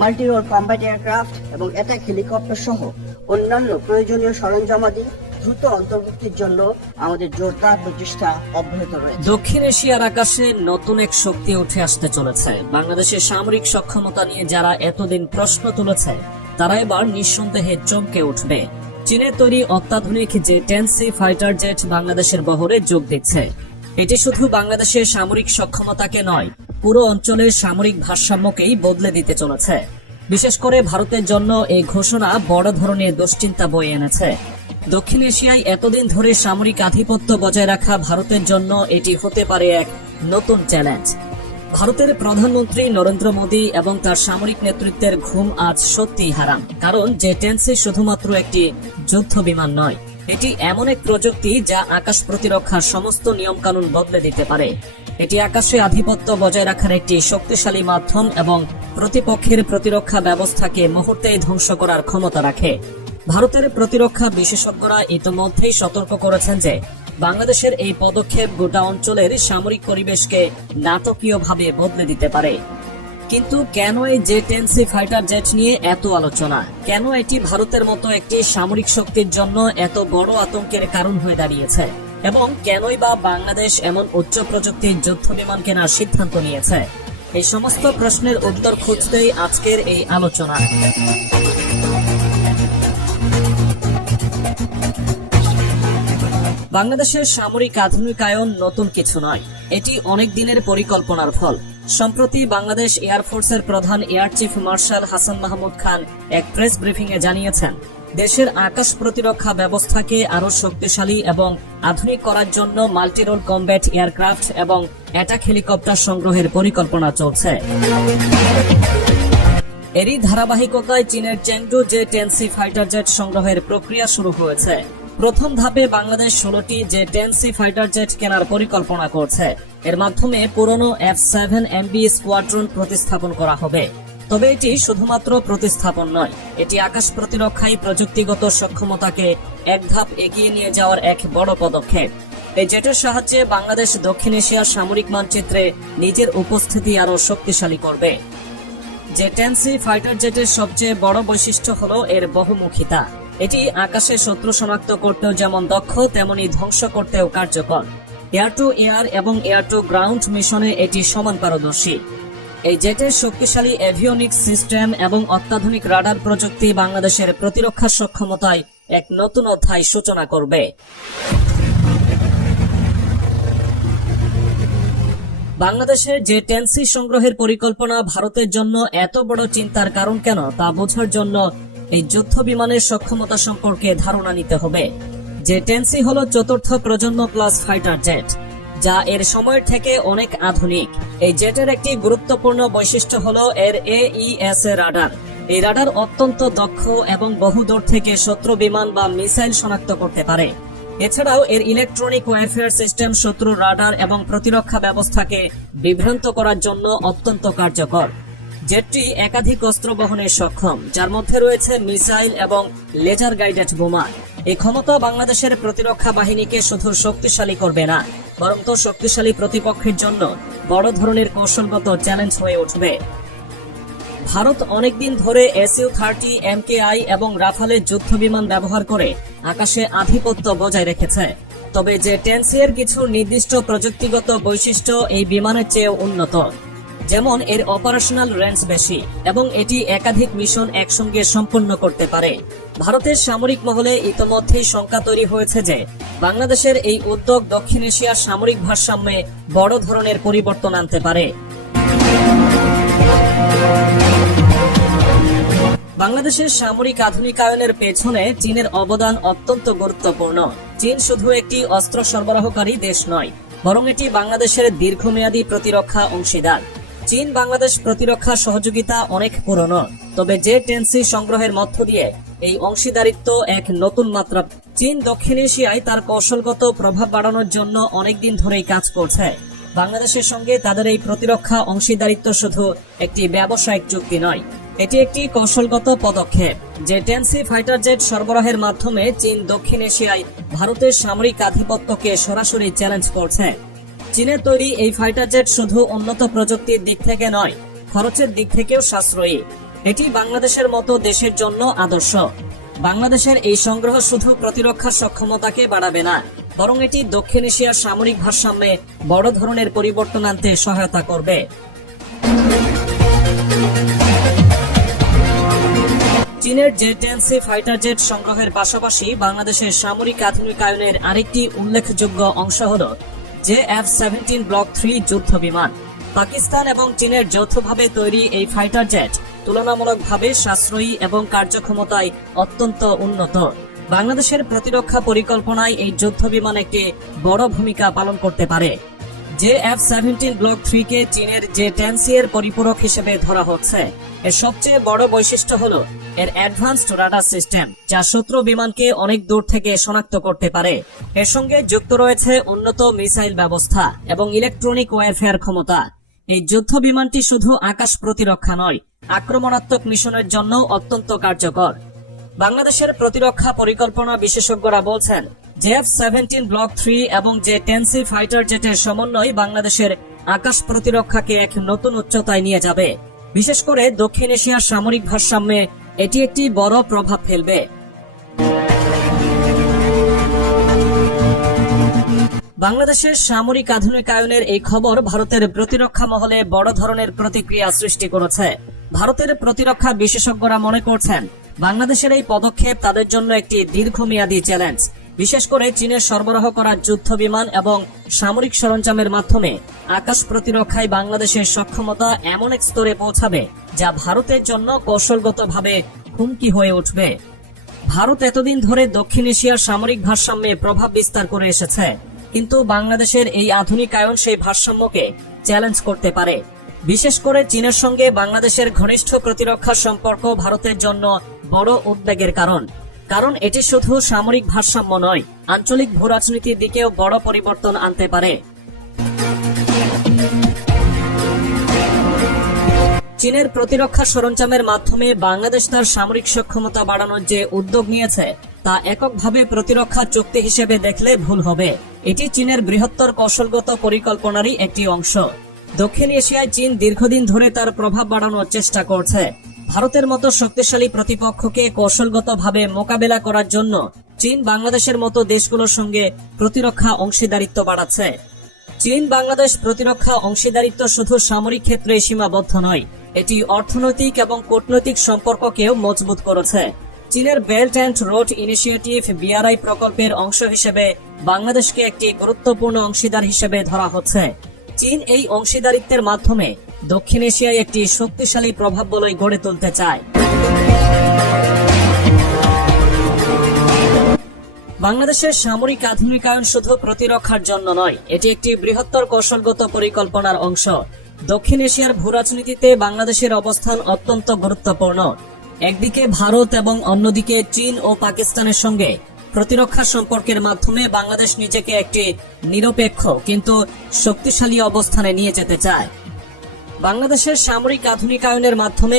Multi role combat aircraft এবং attack helicopter সহ অন্যান্য প্রয়োজনীয় সরঞ্জামাদি দ্রুত অন্তর্ভুক্তির জন্য আমাদের জোরদার প্রচেষ্টা অব্যাহত রয়েছে। দক্ষিণ এশিয়ার আকাশে নতুন এক শক্তি উঠে আসতে চলেছে। বাংলাদেশের সামরিক সক্ষমতা নিয়ে যারা এতদিন প্রশ্ন তুলেছে তারা এবার নিঃসন্দেহে চমকে উঠবে। চীনের তৈরি অত্যাধুনিক J-10C ফাইটার জেট বাংলাদেশের বহরে যোগ দিচ্ছে। এটি শুধু বাংলাদেশের সামরিক সক্ষমতাকে নয়, পুরো অঞ্চলের সামরিক ভারসাম্যকেই বদলে দিতে চলেছে। বিশেষ করে ভারতের জন্য এই ঘোষণা বড় ধরনের দুশ্চিন্তা বয়ে এনেছে। দক্ষিণ এশিয়ায় এতদিন ধরে সামরিক আধিপত্য বজায় রাখা ভারতের জন্য এটি হতে পারে এক নতুন চ্যালেঞ্জ। ভারতের প্রধানমন্ত্রী নরেন্দ্র মোদী এবং তার সামরিক নেতৃত্বের ঘুম আজ সত্যিই হারাম। কারণ J-10C শুধুমাত্র একটি যুদ্ধ বিমান নয়, এটি এমন এক প্রযুক্তি যা আকাশ প্রতিরক্ষার সমস্ত নিয়মকানুন বদলে দিতে পারে। এটি আকাশে আধিপত্য বজায় রাখার একটি শক্তিশালী মাধ্যম এবং প্রতিপক্ষের প্রতিরক্ষা ব্যবস্থাকে মুহূর্তেই ধ্বংস করার ক্ষমতা রাখে। ভারতের প্রতিরক্ষা বিশেষজ্ঞরা ইতিমধ্যেই সতর্ক করেছেন যে বাংলাদেশের এই পদক্ষেপ গোটা অঞ্চলের সামরিক পরিবেশকে নাটকীয়ভাবে বদলে দিতে পারে। কিন্তু কেন এই J-10C ফাইটার জেট নিয়ে এত আলোচনা? কেন এটি ভারতের মতো একটি সামরিক শক্তির জন্য এত বড় আতঙ্কের কারণ হয়ে দাঁড়িয়েছে? এবং কেনই বা বাংলাদেশ এমন উচ্চ প্রযুক্তির যুদ্ধ বিমান কেনার সিদ্ধান্ত নিয়েছে? এই সমস্ত প্রশ্নের উত্তর খুঁজতেই আজকের এই আলোচনা। বাংলাদেশের সামরিক আধুনিকায়ন নতুন কিছু নয়, এটি অনেক দিনের পরিকল্পনার ফল। সম্প্রতি বাংলাদেশ এয়ারফোর্সের প্রধান air chief marshal Hasan Mahmud Khan এক প্রেস ব্রিফিংয়ে জানিয়েছেন, দেশের আকাশ প্রতিরক্ষা ব্যবস্থাকে আরো শক্তিশালী এবং আধুনিক করার জন্য মাল্টি রোল কম্ব্যাট এয়ারক্রাফট এবং অ্যাটাক হেলিকপ্টার সংগ্রহের পরিকল্পনা চলছে। এরই ধারাবাহিকতায় চীনের চেংডু J-10C ফাইটার জেট সংগ্রহের প্রক্রিয়া শুরু হয়েছে। প্রথম ধাপে বাংলাদেশ 16টি J-10C ফাইটার জেট কেনার পরিকল্পনা করছে। এর মাধ্যমে পুরনো F-7MB স্কোয়াড্রন প্রতিস্থাপন করা হবে। তবে এটি শুধুমাত্র প্রতিস্থাপন নয়, এটি আকাশ প্রতিরক্ষায় প্রযুক্তিগত সক্ষমতাকে এক ধাপ এগিয়ে নিয়ে যাওয়ার এক বড় পদক্ষেপ। এই জেটের সাহায্যে বাংলাদেশ দক্ষিণ এশিয়ার সামরিক মানচিত্রে নিজের উপস্থিতি আরও শক্তিশালী করবে। J-10C ফাইটার জেটের সবচেয়ে বড় বৈশিষ্ট্য হল এর বহুমুখিতা। এটি আকাশে শত্রু শনাক্ত করতেও যেমন দক্ষ, তেমনি ধ্বংস করতেও কার্যকর। এয়ার টু এয়ার এবং এয়ার টু গ্রাউন্ড মিশনে এটি সমান পারদর্শী। এই জেটের শক্তিশালী এভিওনিক্স সিস্টেম এবং অত্যাধুনিক রাডার প্রযুক্তি বাংলাদেশের প্রতিরক্ষা সক্ষমতায় এক নতুন অধ্যায় সূচনা করবে। বাংলাদেশের J-10C সংগ্রহের পরিকল্পনা ভারতের জন্য এত বড় চিন্তার কারণ কেন তা বোঝার জন্য এই যুদ্ধ বিমানের সক্ষমতা সম্পর্কে ধারণা নিতে হবে। J-10C হল চতুর্থ প্রজন্ম প্লাস ফাইটার জেট, যা এর সময়ের থেকে অনেক আধুনিক। এই জেটের একটি গুরুত্বপূর্ণ বৈশিষ্ট্য হল এর AESA রাডার। এই রাডার অত্যন্ত দক্ষ এবং বহুদূর থেকে শত্রু বিমান বা মিসাইল শনাক্ত করতে পারে। এছাড়াও এর ইলেকট্রনিক ওয়ারফেয়ার সিস্টেম শত্রু রাডার এবং প্রতিরক্ষা ব্যবস্থাকে বিভ্রান্ত করার জন্য অত্যন্ত কার্যকর। জেটটি একাধিক অস্ত্র বহনে সক্ষম, যার মধ্যে রয়েছে মিসাইল এবং লেজার গাইডেড বোমা। এই ক্ষমতা বাংলাদেশের প্রতিরক্ষা বাহিনীকে শুধু শক্তিশালী করবে না, বরং শক্তিশালী প্রতিপক্ষের জন্য বড় ধরনের কৌশলগত চ্যালেঞ্জ হয়ে উঠবে। ভারত অনেকদিন ধরে Su-30 MKI এবং রাফালের যুদ্ধ বিমান ব্যবহার করে আকাশে আধিপত্য বজায় রেখেছে। তবে J-10C এর কিছু নির্দিষ্ট প্রযুক্তিগত বৈশিষ্ট্য এই বিমানের চেয়ে উন্নত। যেমন এর অপারেশনাল রেঞ্জ বেশি এবং এটি একাধিক মিশন একসঙ্গে সম্পন্ন করতে পারে। ভারতের সামরিক মহলে ইতোমধ্যেই শঙ্কা তৈরি হয়েছে যে বাংলাদেশের এই উদ্যোগ দক্ষিণ এশিয়ার সামরিক ভারসাম্যে বড় ধরনের পরিবর্তন আনতে পারে। বাংলাদেশের সামরিক আধুনিকায়নের পেছনে চীনের অবদান অত্যন্ত গুরুত্বপূর্ণ। চীন শুধু একটি অস্ত্র সরবরাহকারী দেশ নয়, বরং এটি বাংলাদেশের দীর্ঘমেয়াদী প্রতিরক্ষা অংশীদার। চীন বাংলাদেশ প্রতিরক্ষা সহযোগিতা অনেক পুরনো, তবে J-10C সংগ্রহের মধ্য দিয়ে এই অংশীদারিত্ব এক নতুন মাত্রা। চীন দক্ষিণ এশিয়ায় তার কৌশলগত প্রভাব বাড়ানোর জন্য অনেকদিন ধরেই কাজ করছে। বাংলাদেশের সঙ্গে তাদের এই প্রতিরক্ষা অংশীদারিত্ব শুধু একটি ব্যবসায়িক চুক্তি নয়, এটি একটি কৌশলগত পদক্ষেপ। J-10C ফাইটার জেট সরবরাহের মাধ্যমে চীন দক্ষিণ এশিয়ায় ভারতের সামরিক আধিপত্যকে সরাসরি চ্যালেঞ্জ করছে। চীনের তৈরি এই ফাইটার জেট শুধু উন্নত প্রযুক্তির দিক থেকে নয়, খরচের দিক থেকেও সাশ্রয়ী। এটি বাংলাদেশের মতো দেশের জন্য আদর্শ। বাংলাদেশের এই সংগ্রহ শুধু প্রতিরক্ষা সক্ষমতাকে বাড়াবে না, বরং এটি দক্ষিণ এশিয়ার সামরিক ভারসাম্যে বড় ধরনের পরিবর্তন আনতে সহায়তা করবে। চীনের জে-10C ফাইটার জেট সংগ্রহের পাশাপাশি বাংলাদেশের সামরিক আধুনিকায়নের আরেকটি উল্লেখযোগ্য অংশ হল F-17 ব্লক 3 যুদ্ধ বিমান। পাকিস্তান এবং চীনের যৌথভাবে তৈরি এই ফাইটার জেট তুলনামূলকভাবে সাশ্রয়ী এবং কার্যক্ষমতায় অত্যন্ত উন্নত। বাংলাদেশের প্রতিরক্ষা পরিকল্পনায় এই যুদ্ধ বিমান একটি বড় ভূমিকা পালন করতে পারে। F-17 ব্লক 3 কে চীনের জে-10C এর পরিপূরক হিসেবে ধরা হচ্ছে। এর সবচেয়ে বড় বৈশিষ্ট্য হল এর অ্যাডভান্সড রাডার সিস্টেম, যা শত্রু বিমানকে অনেক দূর থেকে শনাক্ত করতে পারে। এর সঙ্গে যুক্ত রয়েছে উন্নত মিসাইল ব্যবস্থা এবং ইলেকট্রনিক ওয়ারফেয়ার ক্ষমতা। এই যুদ্ধ বিমানটি শুধু আকাশ প্রতিরক্ষা নয়, আক্রমণাত্মক মিশনের জন্য অত্যন্ত কার্যকর। বাংলাদেশের প্রতিরক্ষা পরিকল্পনা বিশেষজ্ঞরা বলছেন F-17 ব্লক 3 এবং জে-10C ফাইটার জেটের সমন্বয় বাংলাদেশের আকাশ প্রতিরক্ষাকে এক নতুন উচ্চতায় নিয়ে যাবে। বিশেষ করে দক্ষিণ এশিয়ার সামরিক ভারসাম্যে এটি একটি বড় প্রভাব ফেলবে। বাংলাদেশের সামরিক আধুনিকায়নের এই খবর ভারতের প্রতিরক্ষা মহলে বড় ধরনের প্রতিক্রিয়া সৃষ্টি করেছে। ভারতের প্রতিরক্ষা বিশেষজ্ঞরা মনে করছেন বাংলাদেশের এই পদক্ষেপ তাদের জন্য একটি দীর্ঘমেয়াদী চ্যালেঞ্জ। বিশেষ করে চীনের সরবরাহ করা যুদ্ধ বিমান এবং সামরিক সরঞ্জামের মাধ্যমে আকাশ প্রতিরক্ষায় বাংলাদেশের সক্ষমতা এমন এক স্তরে পৌঁছাবে যা ভারতের জন্য কৌশলগতভাবে হুমকি হয়ে উঠবে। ভারত এতদিন ধরে দক্ষিণ এশিয়ার সামরিক ভারসাম্যে প্রভাব বিস্তার করে এসেছে, কিন্তু বাংলাদেশের এই আধুনিকায়ন সেই ভারসাম্যকে চ্যালেঞ্জ করতে পারে। বিশেষ করে চীনের সঙ্গে বাংলাদেশের ঘনিষ্ঠ প্রতিরক্ষা সম্পর্ক ভারতের জন্য বড় উদ্বেগের কারণ এটি শুধু সামরিক ভারসাম্য নয়, আঞ্চলিক ভূরাজনীতির দিকেও বড় পরিবর্তন আনতে পারে। চীনের প্রতিরক্ষা সরঞ্জামের মাধ্যমে বাংলাদেশ তার সামরিক সক্ষমতা বাড়ানোর যে উদ্যোগ নিয়েছে তা এককভাবে প্রতিরক্ষা চুক্তি হিসেবে দেখলে ভুল হবে। এটি চীনের বৃহত্তর কৌশলগত পরিকল্পনারই একটি অংশ। দক্ষিণ এশিয়ায় চীন দীর্ঘদিন ধরে তার প্রভাব বাড়ানোর চেষ্টা করছে। ভারতের মতো শক্তিশালী প্রতিপক্ষকে কৌশলগতভাবে মোকাবেলা করার জন্য চীন বাংলাদেশের মতো দেশগুলোর সঙ্গে প্রতিরক্ষা অংশীদারিত্ব বাড়াচ্ছে। চীন বাংলাদেশ প্রতিরক্ষা অংশীদারিত্ব শুধু সামরিক ক্ষেত্রে সীমাবদ্ধ নয়, এটি অর্থনৈতিক এবং কূটনৈতিক সম্পর্ককেও মজবুত করেছে। চীনের belt and road initiative BRI প্রকল্পের অংশ হিসেবে বাংলাদেশকে একটি গুরুত্বপূর্ণ অংশীদার হিসেবে ধরা হচ্ছে। চীন এই অংশীদারিত্বের মাধ্যমে দক্ষিণ এশিয়ায় একটি শক্তিশালী প্রভাব বলয় গড়ে তুলতে চায়। বাংলাদেশের সামরিক আধুনিকায়ন শুধু প্রতিরক্ষার জন্য নয়, এটি একটি বৃহত্তর কৌশলগত পরিকল্পনার অংশ। দক্ষিণ এশিয়ার ভূরাজনীতিতে বাংলাদেশের অবস্থান অত্যন্ত গুরুত্বপূর্ণ। একদিকে ভারত এবং অন্যদিকে চীন ও পাকিস্তানের সঙ্গে প্রতিরক্ষা সম্পর্কের মাধ্যমে বাংলাদেশ নিজেকে একটি নিরপেক্ষ কিন্তু শক্তিশালী অবস্থানে নিয়ে যেতে চায়। বাংলাদেশের সামরিক আধুনিকায়নের মাধ্যমে